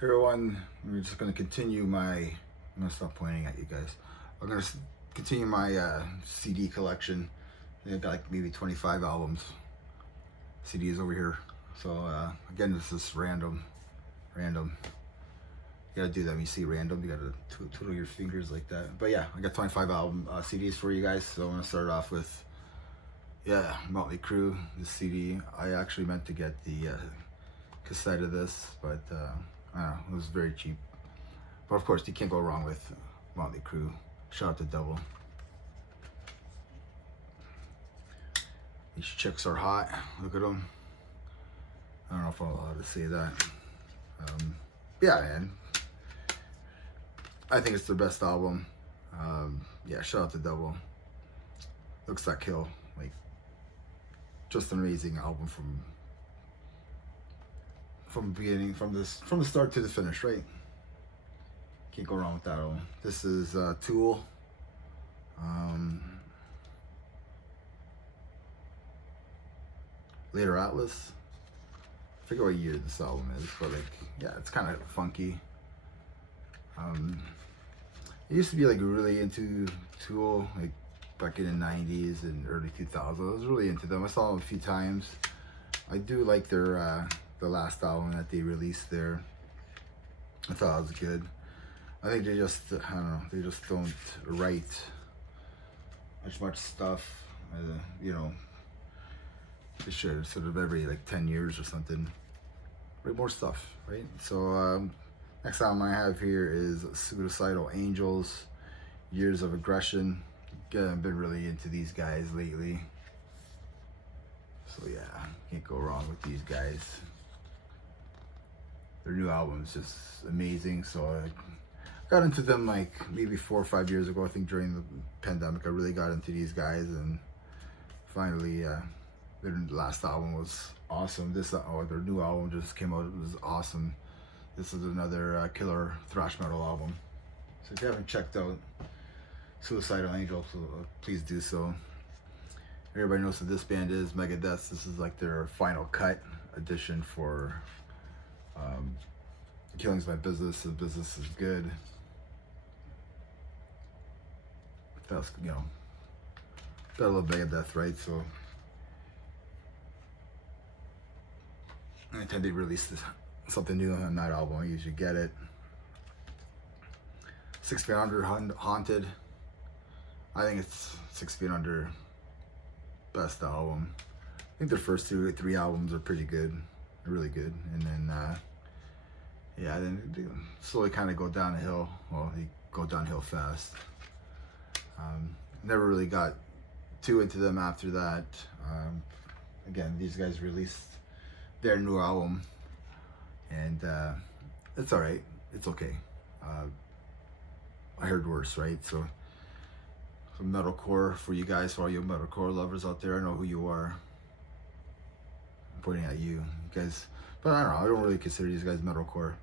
Everyone, we're just going to continue my, I'm going to stop pointing at you guys. I'm going to continue my CD collection. I got like maybe 25 albums, CDs over here. So again, this is random. You gotta do that when you see random. You gotta twiddle your fingers like that. But yeah, I got 25 album CDs for you guys. So I'm gonna start off with, yeah, Motley Crue, the CD. I actually meant to get the cassette of this, but I don't know, it was very cheap. But of course, you can't go wrong with Motley Crue. Shout out to Devil. These chicks are hot. Look at them. I don't know if I'm allowed to say that. Yeah, man. I think it's their best album. Yeah, shout out to Devil. Looks Like Kill. Like, just an amazing album from beginning, from the start to the finish, right? Can't go wrong with that album. This is Tool. Later Atlas. I forget what year this album is, but like, yeah, it's kind of funky. I used to be like really into Tool, like back in the 90s and early 2000s. I was really into them. I saw them a few times. I do like their the last album that they released there. I thought it was good. I think they just, I don't know, they just don't write much stuff. You know, they should sort of every like 10 years or something write more stuff, right? So next album I have here is Suicidal Angels, Years of Aggression. Again, I've been really into these guys lately. So yeah, can't go wrong with these guys. Their new album is just amazing. So I got into them like maybe 4 or 5 years ago. I think during the pandemic, I really got into these guys, and finally, their last album was awesome. Their new album just came out. It was awesome. This is another killer thrash metal album. So if you haven't checked out Suicidal Angels, please do so. Everybody knows who this band is, Megadeth. This is like their final cut edition for Killing's My Business. The Business is Good. That's, you know, gotta love Megadeth, right? So anytime they release something new on that album, I usually get it. 6 Feet Under, Haunted. I think it's 6 Feet Under best album. I think their first 2 or 3 albums are pretty good. They're really good. And then yeah, then they slowly kind of go downhill. Well, they go downhill fast. Never really got too into them after that. Again, these guys released their new album, and it's all right. It's okay. I heard worse, right? So some metalcore for you guys, for all you metalcore lovers out there. I know who you are. I'm pointing at you guys, but I don't know. I don't really consider these guys metalcore.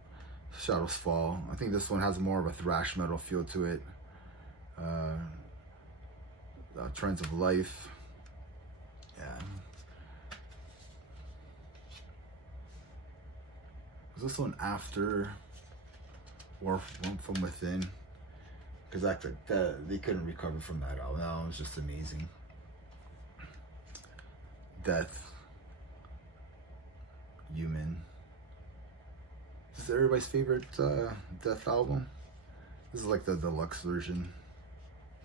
Shadows Fall. I think this one has more of a thrash metal feel to it. Trends of Life. Yeah. Was this one after War From Within? Because they couldn't recover from that album. That album was just amazing. Death. Human. This is everybody's favorite Death album. This is like the deluxe version.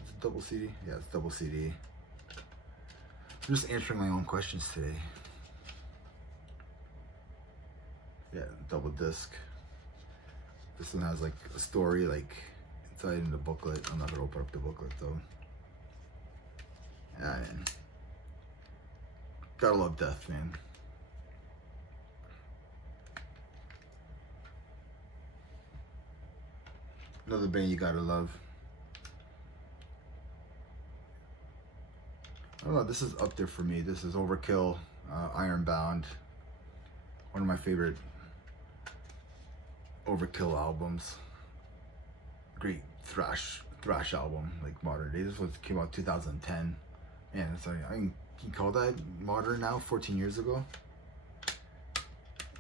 Is it double CD? Yeah, it's double CD. I'm just answering my own questions today. Yeah, double disc. This one has like a story like inside in the booklet. I'm not gonna open up the booklet though. Yeah, man. Gotta love Death, man. Another band you gotta love. I don't know, this is up there for me. This is Overkill, Ironbound. One of my favorite Overkill albums. Great thrash album, like modern day. This was came out 2010. Man, it's like, I mean, can you call that modern now? 14 years ago.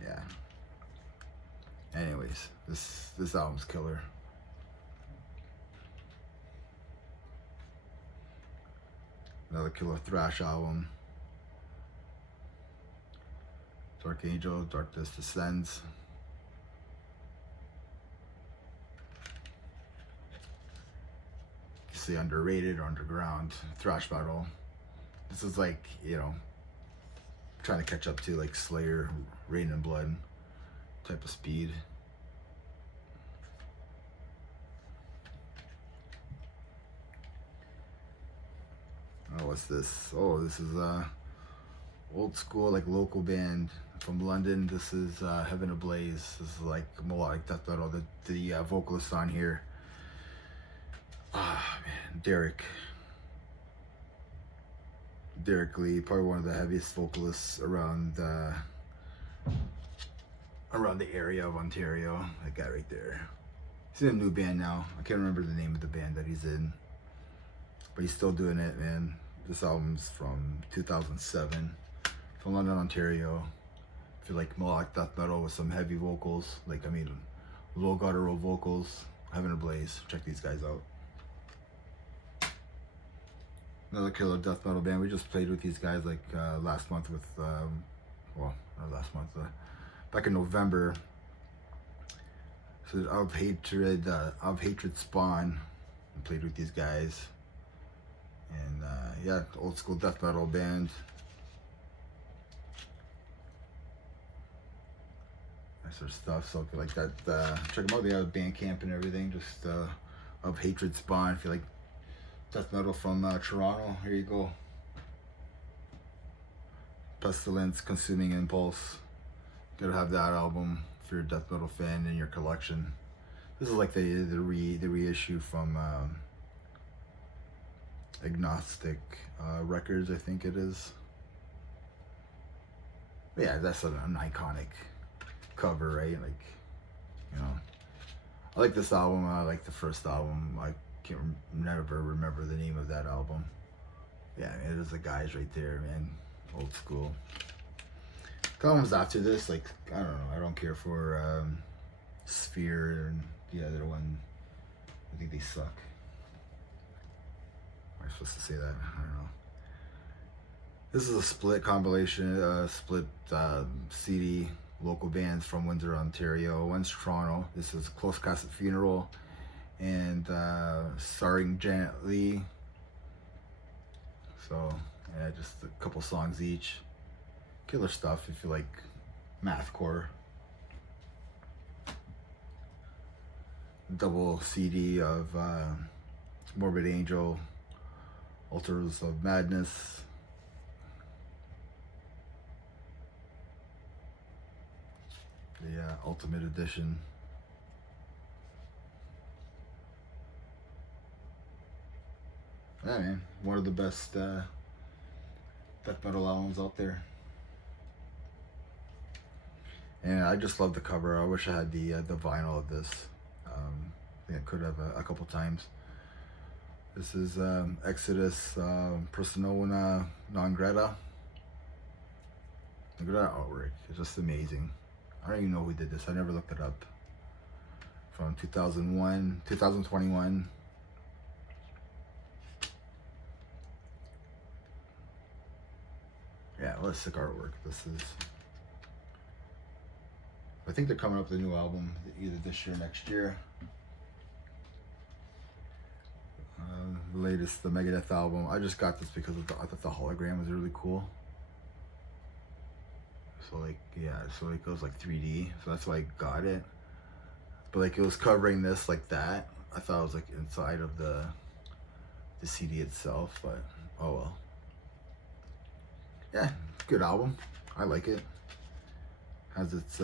Yeah. Anyways, this album's killer. Another killer thrash album. Dark Angel, Darkness Descends. You see underrated or underground thrash metal. This is like, you know, trying to catch up to like Slayer, Rain and Blood type of speed. Oh, what's this? Oh, this is old school, like local band from London. This is Heaven Ablaze. This is like melodic death metal. The vocalist on here, man, Derek Lee, probably one of the heaviest vocalists around the area of Ontario. That guy right there. He's in a new band now. I can't remember the name of the band that he's in, but he's still doing it, man. This album's from 2007, from London, Ontario. I feel like melodic death metal with some heavy vocals, like, I mean, low guttural vocals. Heaven Ablaze. Check these guys out. Another killer death metal band. We just played with these guys like last month with, well, not last month, back in November. So Of Hatred Spawn. I played with these guys. And yeah, old school death metal band. Nice sort of stuff. So if you like that, check them out. They have Bandcamp and everything. Just Of Hatred Spawn. If you like death metal from Toronto, here you go. Pestilence, Consuming Impulse. Gotta have that album if you're a death metal fan in your collection. This is like the reissue from Agnostic Records, I think it is. But yeah, that's an iconic cover, right? Like, you know, I like this album. I like the first album. I can't never remember the name of that album. Yeah, it is the guys right there, man. Old school. Albums after this, like, I don't know. I don't care for Sphere and the other one. I think they suck. Am I supposed to say that? I don't know. This is a split compilation, split CD, local bands from Windsor, Ontario. One's Toronto. This is Close Casket Funeral and starring Janet Lee. So yeah, just a couple songs each. Killer stuff if you like mathcore. Double CD of Morbid Angel, Altars of Madness. The Ultimate Edition. Yeah, man, one of the best death metal albums out there. And I just love the cover. I wish I had the vinyl of this. I think I could have a couple times. This is Exodus Persona Non Grata. Look at that artwork. It's just amazing. I don't even know who did this. I never looked it up. From 2021. Yeah, what a sick artwork. This is. I think they're coming up with a new album either this year or next year. The latest, the Megadeth album. I just got this because of I thought the hologram was really cool. So like, yeah, so it goes like 3D. So that's why I got it. But like it was covering this like that. I thought it was like inside of the CD itself, but oh well. Yeah, good album. I like it. Has its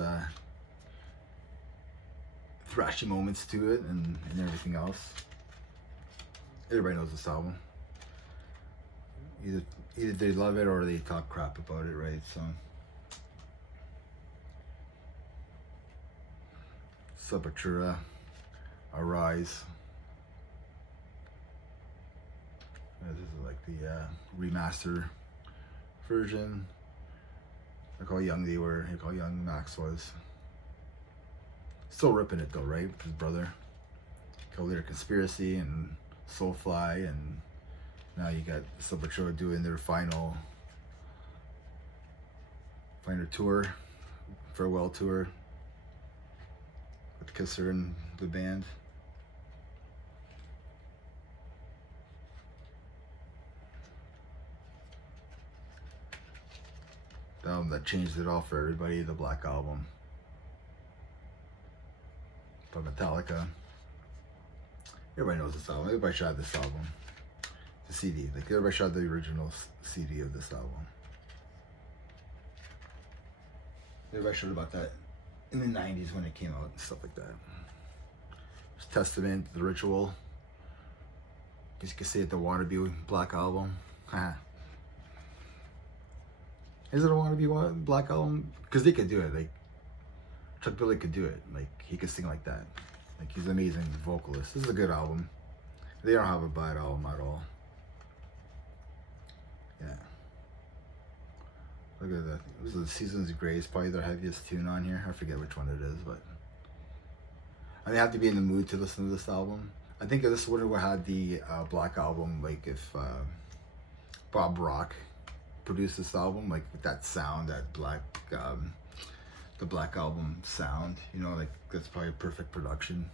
thrashy moments to it and everything else. Everybody knows this album. Either they love it or they talk crap about it, right? So Sepultura, Arise. This is like the remaster version. Look how young they were. Look how young Max was. Still ripping it though, right? With his brother. Cavalier Conspiracy and Soulfly, and now you got Silverchair doing their final tour, farewell tour with Kisser and the band. The album that changed it all for everybody, the Black Album by Metallica. Everybody knows this album. Everybody shot this album. The CD. Like, everybody shot the original CD of this album. Everybody showed about that in the 90s when it came out and stuff like that. There's Testament, The Ritual. Guess you could say it, the Wannabe Black Album. Is it a Wannabe Black Album? Because they could do it. Like, Chuck Billy could do it. Like, he could sing like that. Like, he's an amazing vocalist. This is a good album. They don't have a bad album at all. Yeah. Look at that. This is the Seasons of Grace, probably their heaviest tune on here. I forget which one it is, but I mean, I have to be in the mood to listen to this album. I think this would have had the Black Album, like if Bob Rock produced this album, like with that sound, that the Black Album sound, you know, like that's probably a perfect production.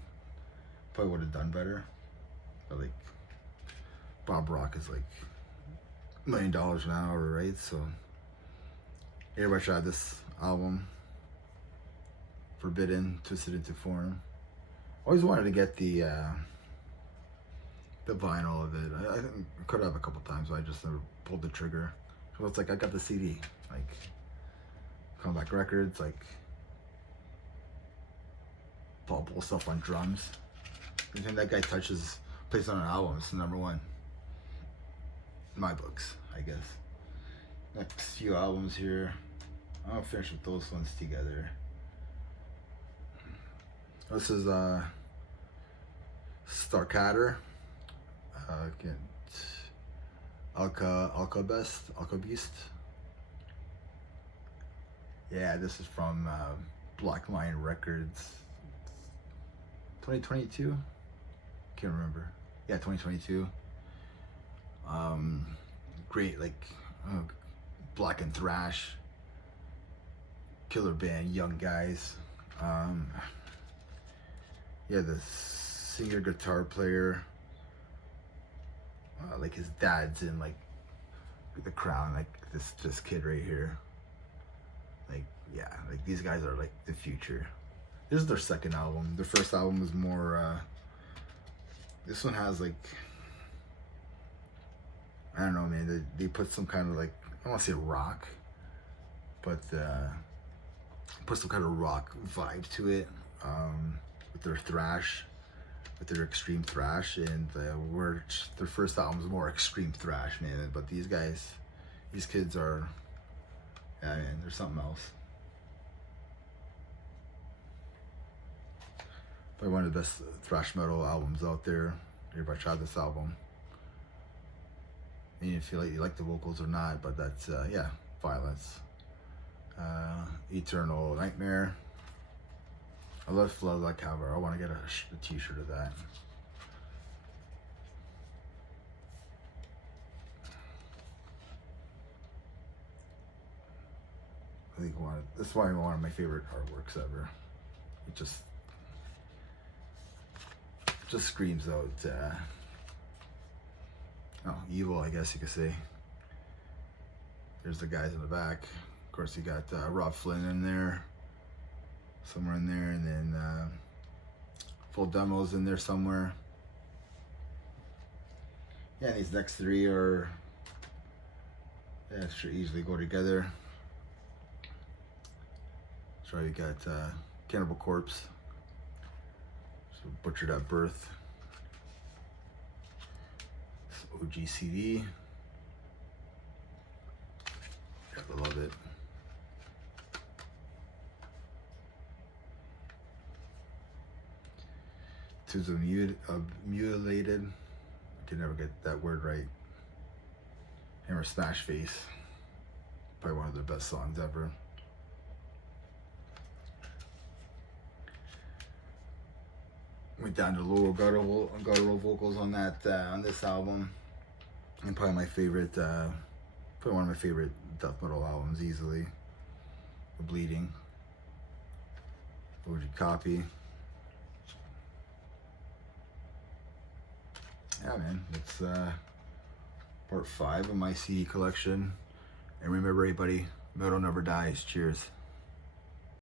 Probably would have done better. But like Bob Rock is like $1 million an hour, right? So everybody tried this album, Forbidden, Twisted into Form. Always wanted to get the vinyl of it. I could have a couple times, but I just never pulled the trigger. So it's like I got the CD, like Comeback Records, like Paul Bull stuff on drums. Anything that guy touches, plays on an album, it's the #1. In my books, I guess. Next few albums here. I'll finish with those ones together. This is Starkadder. Again, Alka-Beast. Yeah, this is from Black Lion Records. 2022? Can't remember. Yeah, 2022. Great, like black and thrash, killer band, young guys. Yeah, the singer, guitar player, like his dad's in like The Crown, like this kid right here. Like, yeah, like these guys are like the future. This is their second album. Their first album was more, this one has like, I don't know, man, they put some kind of like, I don't want to say rock, but put some kind of rock vibe to it, with their thrash, with their extreme thrash, and their first album was more extreme thrash, man. But these kids are, yeah, man, they're something else. Probably one of the best thrash metal albums out there. Everybody tried this album. And you feel like you like the vocals or not, but that's, yeah, Violence. Eternal Nightmare. I love that cover. I want to get a t-shirt of that. I think this is probably one of my favorite artworks ever. It just screams out evil, I guess you could say. There's the guys in the back. Of course, you got Rob Flynn in there, somewhere in there, and then Full Demo's in there somewhere. Yeah, these next three are, yeah, should easily go together. So you got Cannibal Corpse, so Butchered at Birth, OG CD. I love it. Tunes of Mutilated. I can never get that word right. Hammer Smash Face. Probably one of their best songs ever. Went down to lower guttural vocals on that on this album, and probably my favorite, probably one of my favorite death metal albums easily. The Bleeding, OG Copy. Yeah, man, it's part 5 of my CD collection. And remember, everybody, metal never dies. Cheers.